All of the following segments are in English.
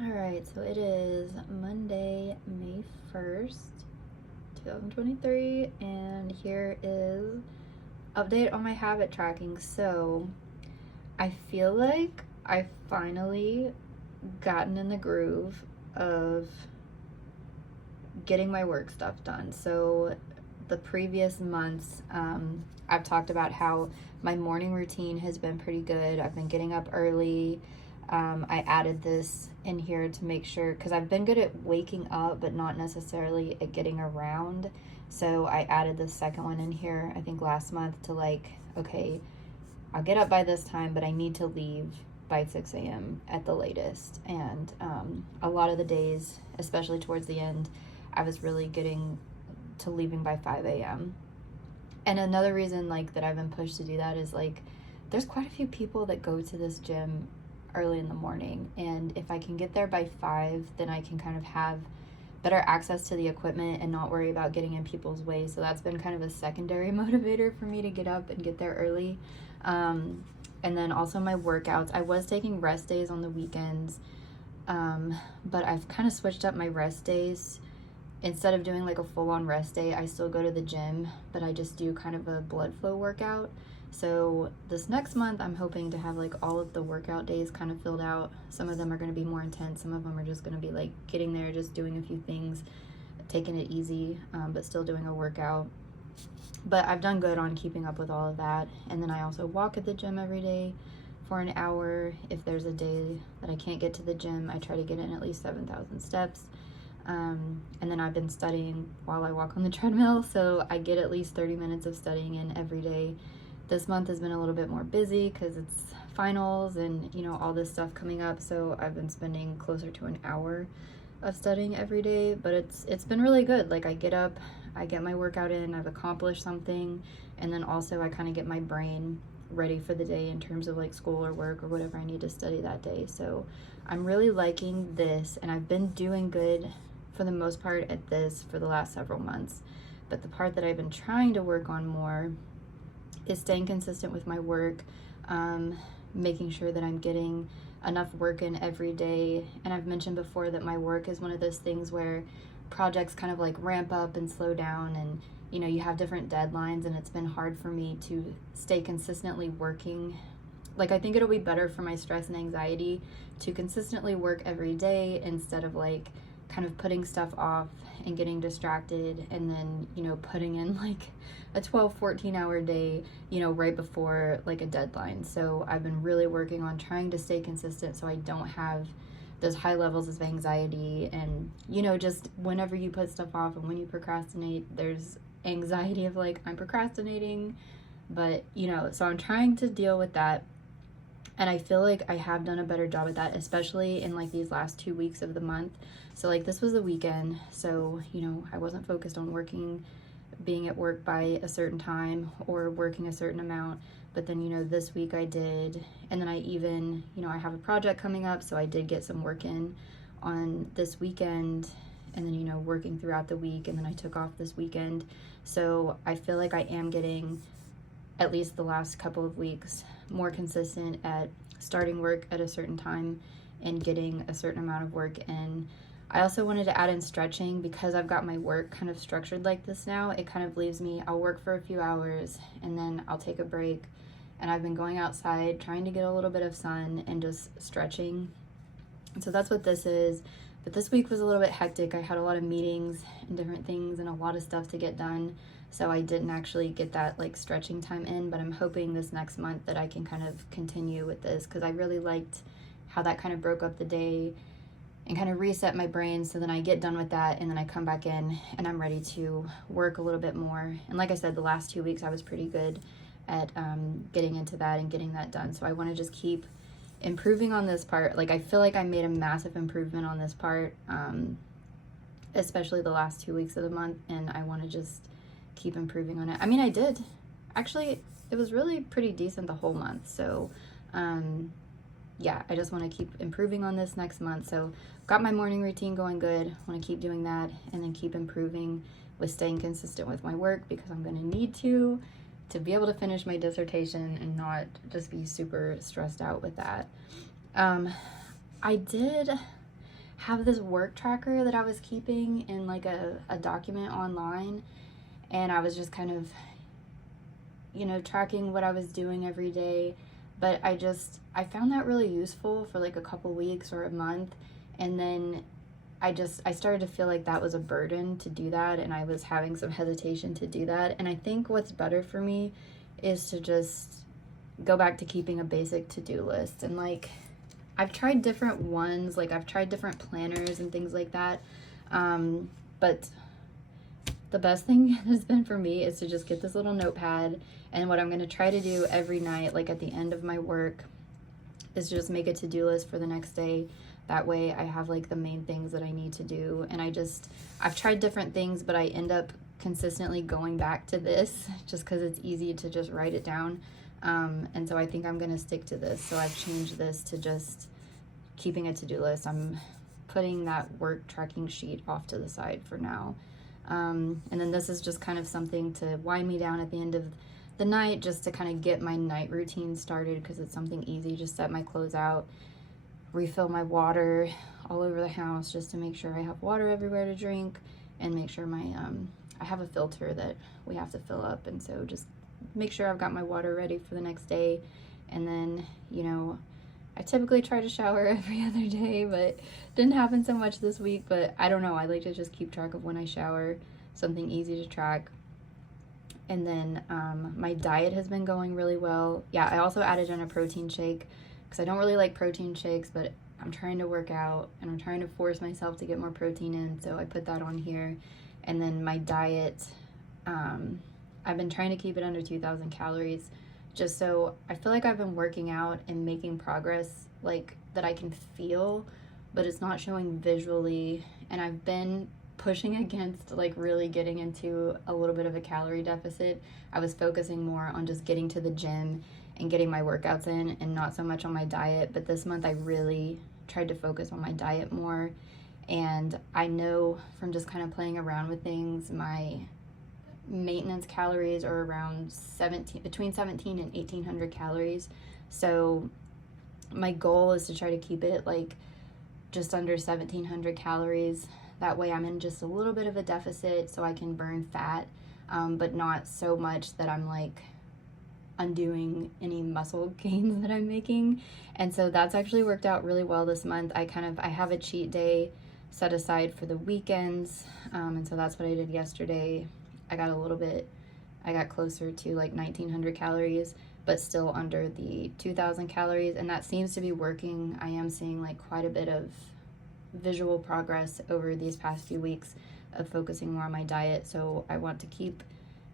All right, so it is Monday, May 1st, 2023, and here is update on my habit tracking. So I feel like I finally gotten in the groove of getting my work stuff done. So the previous months, I've talked about how my morning routine has been pretty good. I've been getting up early. I added this in here to make sure, because I've been good at waking up, but not necessarily at getting around. So I added the second one in here, I think last month, to like, okay, I'll get up by this time, but I need to leave by 6 a.m. at the latest. And a lot of the days, especially towards the end, I was really getting to leaving by 5 a.m. And another reason like that I've been pushed to do that is like there's quite a few people that go to this gym early in the morning, and if I can get there by 5, then I can kind of have better access to the equipment and not worry about getting in people's way. So that's been kind of a secondary motivator for me to get up and get there early. And then also my workouts. I was taking rest days on the weekends, but I've kind of switched up my rest days. Instead of doing like a full-on rest day, I still go to the gym, but I just do kind of a blood flow workout. So this next month, I'm hoping to have like all of the workout days kind of filled out. Some of them are going to be more intense. Some of them are just going to be like getting there, just doing a few things, taking it easy, but still doing a workout. But I've done good on keeping up with all of that. And then I also walk at the gym every day for an hour. If there's a day that I can't get to the gym, I try to get in at least 7,000 steps. And then I've been studying while I walk on the treadmill, so I get at least 30 minutes of studying in every day. This month has been a little bit more busy because it's finals and, you know, all this stuff coming up, so I've been spending closer to an hour of studying every day, but it's been really good. Like I get up, I get my workout in, I've accomplished something, and then also I kind of get my brain ready for the day in terms of like school or work or whatever I need to study that day. So I'm really liking this, and I've been doing good for the most part at this for the last several months. But the part that I've been trying to work on more is staying consistent with my work, making sure that I'm getting enough work in every day. And I've mentioned before that my work is one of those things where projects kind of like ramp up and slow down, and you know, you have different deadlines, and it's been hard for me to stay consistently working. Like I think it'll be better for my stress and anxiety to consistently work every day instead of like kind of putting stuff off and getting distracted and then, you know, putting in like a 12-14 hour day, you know, right before like a deadline. So I've been really working on trying to stay consistent so I don't have those high levels of anxiety. And, you know, just whenever you put stuff off and when you procrastinate, there's anxiety of like, I'm procrastinating. But, you know, so I'm trying to deal with that. And I feel like I have done a better job at that, especially in like these last 2 weeks of the month. So like this was the weekend, so you know, I wasn't focused on working, being at work by a certain time or working a certain amount. But then, you know, this week I did, and then I even, you know, I have a project coming up, so I did get some work in on this weekend, and then, you know, working throughout the week, and then I took off this weekend. So I feel like I am getting, at least the last couple of weeks, more consistent at starting work at a certain time and getting a certain amount of work in. I also wanted to add in stretching because I've got my work kind of structured like this now. It kind of leaves me, I'll work for a few hours and then I'll take a break. And I've been going outside, trying to get a little bit of sun and just stretching. And so that's what this is. But this week was a little bit hectic. I had a lot of meetings and different things and a lot of stuff to get done. So I didn't actually get that like stretching time in, but I'm hoping this next month that I can kind of continue with this because I really liked how that kind of broke up the day and kind of reset my brain. So then I get done with that and then I come back in and I'm ready to work a little bit more. And like I said, the last 2 weeks I was pretty good at getting into that and getting that done. So I want to just keep improving on this part. Like I feel like I made a massive improvement on this part, especially the last 2 weeks of the month, and I want to just keep improving on it. I mean, I did. Actually, it was really pretty decent the whole month. So, yeah, I just want to keep improving on this next month. So, got my morning routine going good. Want to keep doing that and then keep improving with staying consistent with my work because I'm going to need to be able to finish my dissertation and not just be super stressed out with that. I did have this work tracker that I was keeping in like a document online, and I was just kind of, you know, tracking what I was doing every day. But I found that really useful for like a couple weeks or a month, and then I started to feel like that was a burden to do that, and I was having some hesitation to do that. And I think what's better for me is to just go back to keeping a basic to-do list. And like, I've tried different ones, like I've tried different planners and things like that, but the best thing has been for me is to just get this little notepad, and what I'm going to try to do every night, like at the end of my work, is just make a to-do list for the next day. That way I have like the main things that I need to do. And I've tried different things, but I end up consistently going back to this just because it's easy to just write it down. And so I think I'm going to stick to this. So I've changed this to just keeping a to-do list. I'm putting that work tracking sheet off to the side for now. And then this is just kind of something to wind me down at the end of the night, just to kind of get my night routine started, because it's something easy. Just set my clothes out, refill my water all over the house just to make sure I have water everywhere to drink, and make sure I have a filter that we have to fill up, and so just make sure I've got my water ready for the next day. And then, you know, I typically try to shower every other day, but didn't happen so much this week. But I don't know, I like to just keep track of when I shower, something easy to track. And then my diet has been going really well. Yeah, I also added in a protein shake, because I don't really like protein shakes, but I'm trying to work out and I'm trying to force myself to get more protein in, so I put that on here. And then my diet, I've been trying to keep it under 2,000 calories, just so I feel like I've been working out and making progress, like that I can feel, but it's not showing visually. And I've been pushing against like really getting into a little bit of a calorie deficit. I was focusing more on just getting to the gym and getting my workouts in, and not so much on my diet. But this month I really tried to focus on my diet more. And I know from just kind of playing around with things, my maintenance calories are around between 17 and 1,800 calories. So my goal is to try to keep it like just under 1,700 calories. That way I'm in just a little bit of a deficit so I can burn fat, but not so much that I'm like undoing any muscle gains that I'm making. And so that's actually worked out really well this month. I have a cheat day set aside for the weekends, and so that's what I did yesterday. I got closer to like 1,900 calories, but still under the 2,000 calories, and that seems to be working. I am seeing like quite a bit of visual progress over these past few weeks of focusing more on my diet. So I want to keep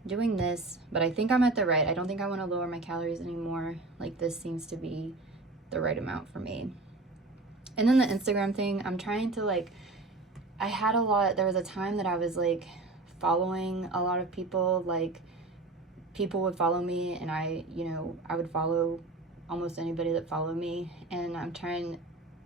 doing this, but I think I'm at the right. I don't think I want to lower my calories anymore. Like, this seems to be the right amount for me. And then the Instagram thing, I'm trying to like, there was a time that I was like following a lot of people, like people would follow me and I would follow almost anybody that followed me. And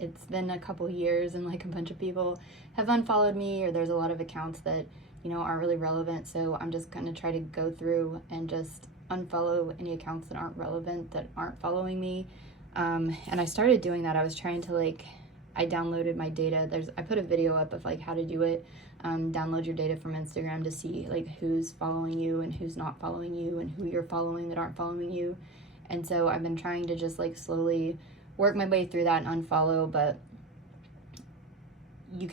it's been a couple years and like a bunch of people have unfollowed me, or there's a lot of accounts that, aren't really relevant. So I'm just going to try to go through and just unfollow any accounts that aren't relevant, that aren't following me. And I started doing that. I was trying to I downloaded my data. I put a video up of like how to do it. Download your data from Instagram to see like who's following you and who's not following you, and who you're following that aren't following you. And so I've been trying to just like slowly work my way through that and unfollow, but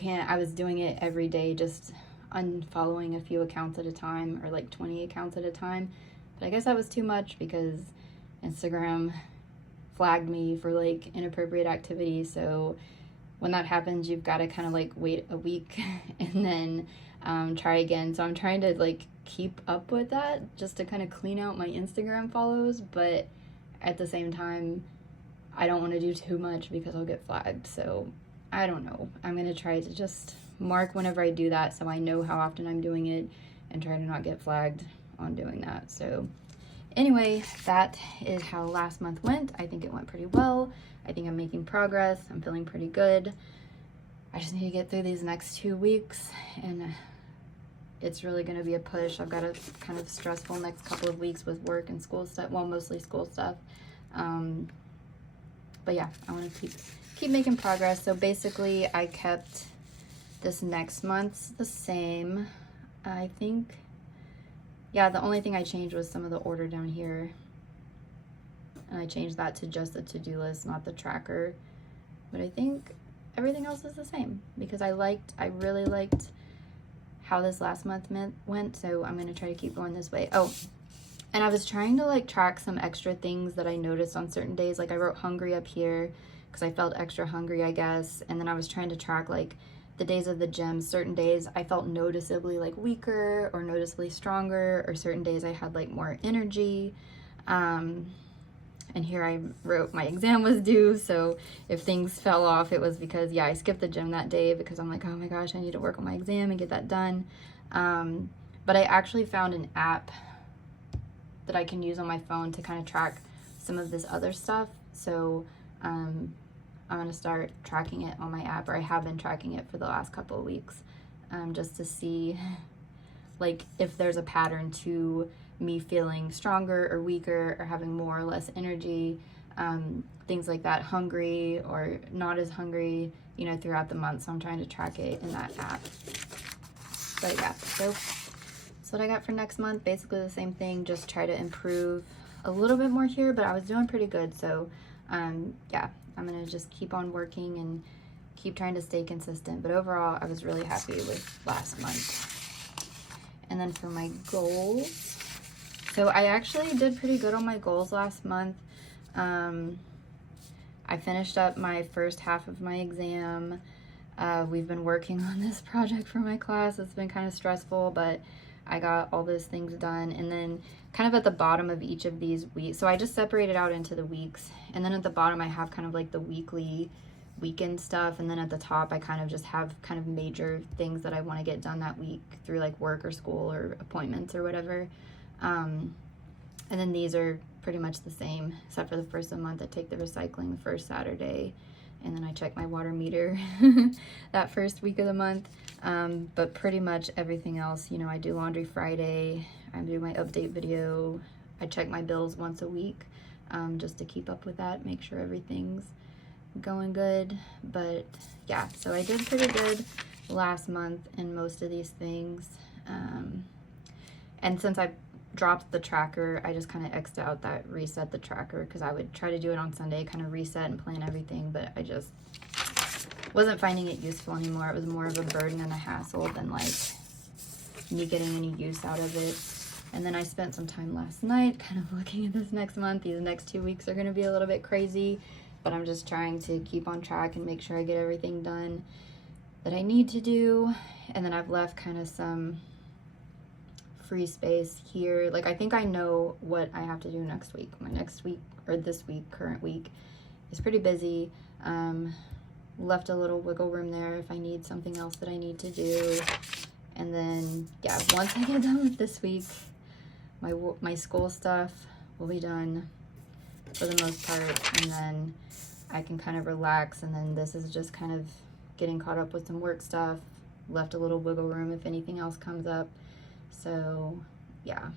I was doing it every day, just unfollowing a few accounts at a time, or like 20 accounts at a time. But I guess that was too much because Instagram flagged me for like inappropriate activity. So when that happens, you've got to kind of like wait a week and then try again. So I'm trying to like keep up with that just to kind of clean out my Instagram follows, but at the same time, I don't want to do too much because I'll get flagged. So I don't know. I'm going to try to just mark whenever I do that so I know how often I'm doing it, and try to not get flagged on doing that. So anyway, that is how last month went. I think it went pretty well. I think I'm making progress. I'm feeling pretty good. I just need to get through these next 2 weeks, and it's really going to be a push. I've got a kind of stressful next couple of weeks with work and school stuff. Well, mostly school stuff. But yeah, I want to keep making progress. So basically I kept this next month's the same. I think, yeah, the only thing I changed was some of the order down here. And I changed that to just the to-do list, not the tracker. But I think everything else is the same because I really liked how this last month went. So I'm going to try to keep going this way. Oh, and I was trying to like track some extra things that I noticed on certain days. Like I wrote hungry up here because I felt extra hungry, I guess. And then I was trying to track like the days of the gym. Certain days I felt noticeably like weaker or noticeably stronger, or certain days I had like more energy. And here I wrote my exam was due, so if things fell off, it was because, yeah, I skipped the gym that day because I'm like, oh my gosh, I need to work on my exam and get that done. But I actually found an app that I can use on my phone to kind of track some of this other stuff. So I'm going to start tracking it on my app, or I have been tracking it for the last couple of weeks, just to see like if there's a pattern to me feeling stronger or weaker or having more or less energy, things like that, hungry or not as hungry, you know, throughout the month. So I'm trying to track it in that app. But yeah, so that's what I got for next month. Basically the same thing, just try to improve a little bit more here, but I was doing pretty good. So yeah, I'm gonna just keep on working and keep trying to stay consistent. But overall, I was really happy with last month. And then for my goals, so I actually did pretty good on my goals last month. I finished up my first half of my exam. We've been working on this project for my class. It's been kind of stressful, but I got all those things done. And then kind of at the bottom of each of these weeks, so I just separated out into the weeks. And then at the bottom, I have kind of like the weekly, weekend stuff. And then at the top, I kind of just have kind of major things that I want to get done that week through like work or school or appointments or whatever. And then these are pretty much the same, except for the first of the month. I take the recycling the first Saturday, and then I check my water meter that first week of the month. But pretty much everything else, you know, I do laundry Friday, I do my update video, I check my bills once a week, just to keep up with that, make sure everything's going good. But yeah, so I did pretty good last month in most of these things. And since I dropped the tracker, I just kind of X'd out that reset the tracker, because I would try to do it on Sunday, kind of reset and plan everything, but I just wasn't finding it useful anymore. It was more of a burden and a hassle than like me getting any use out of it. And then I spent some time last night kind of looking at this next month. These next 2 weeks are going to be a little bit crazy, but I'm just trying to keep on track and make sure I get everything done that I need to do. And then I've left kind of some free space here. Like I think I know what I have to do next week. My next week, or this week, current week, is pretty busy. Left a little wiggle room there if I need something else that I need to do. And then yeah, once I get done with this week, my school stuff will be done for the most part, and then I can kind of relax. And then this is just kind of getting caught up with some work stuff, left a little wiggle room if anything else comes up. So yeah,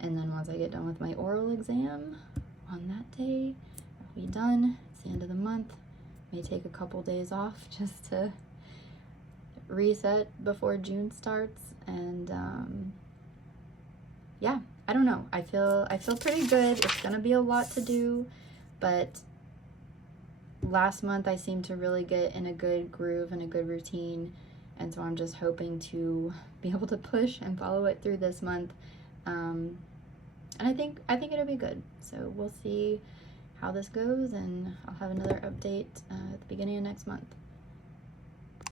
and then once I get done with my oral exam on that day, I'll be done. It's the end of the month. May take a couple days off just to reset before June starts. And yeah, I don't know, I feel pretty good. It's gonna be a lot to do, but last month I seemed to really get in a good groove and a good routine, and so I'm just hoping to be able to push and follow it through this month. And I think it'll be good. So we'll see how this goes, and I'll have another update at the beginning of next month.